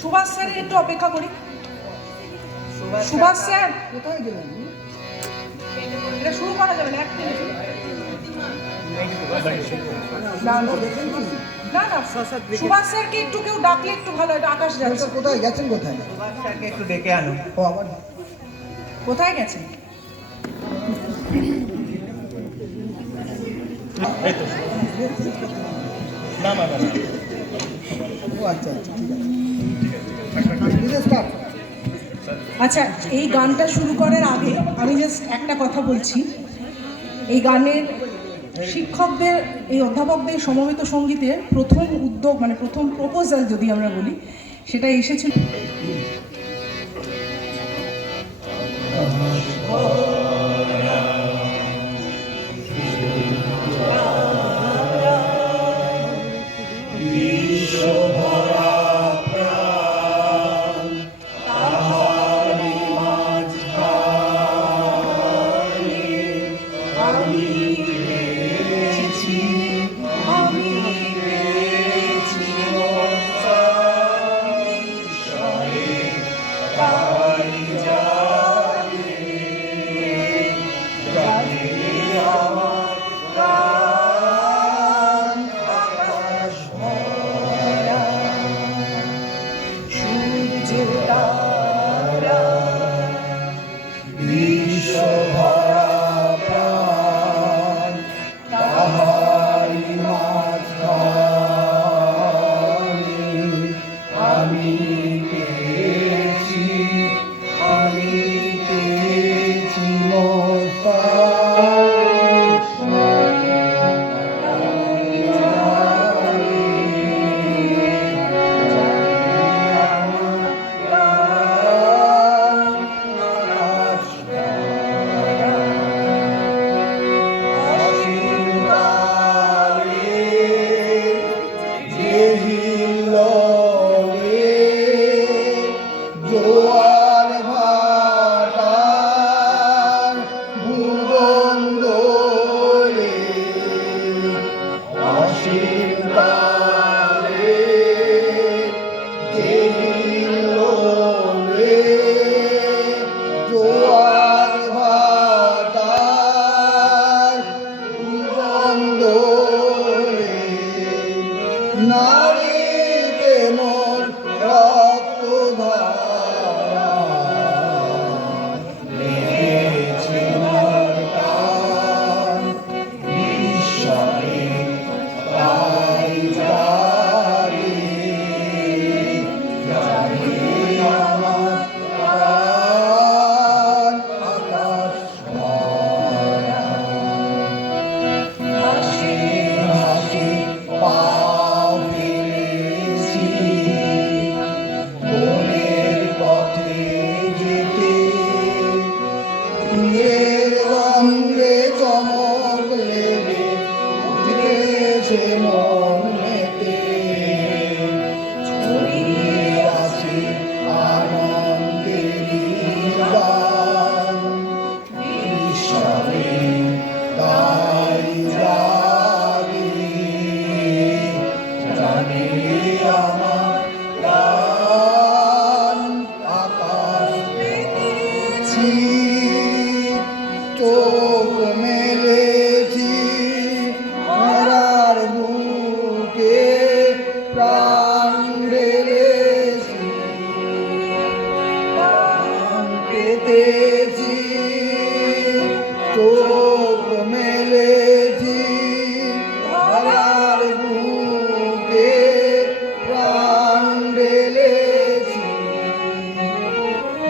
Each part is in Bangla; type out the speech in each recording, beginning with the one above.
সুভাষ স্যারের একটু অপেক্ষা করি। সুভাষ স্যার কোথায় গেলেন? এটা শুরু করা যাবে না, এক মিনিট। না না সুভাষ স্যারকে একটু কেউ ডাকলে একটু ভালো হয়। আকাশ যাচ্ছে, কোথায় গেছেন? কোথায়? সুভাষ স্যারকে একটু ডেকে আনো। ও আবার কোথায় গেছেন? ও আচ্ছা আচ্ছা, ঠিক আছে। আচ্ছা, এই গানটা শুরু করার আগে আমি জাস্ট একটা কথা বলছি। এই গানের শিক্ষকদের, এই অধ্যাপকদের সমবেত সঙ্গীতের প্রথম উদ্যোগ, মানে প্রথম প্রপোজাল যদি আমরা বলি, সেটা এসেছিল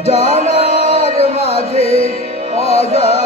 জানার মাঝে অজা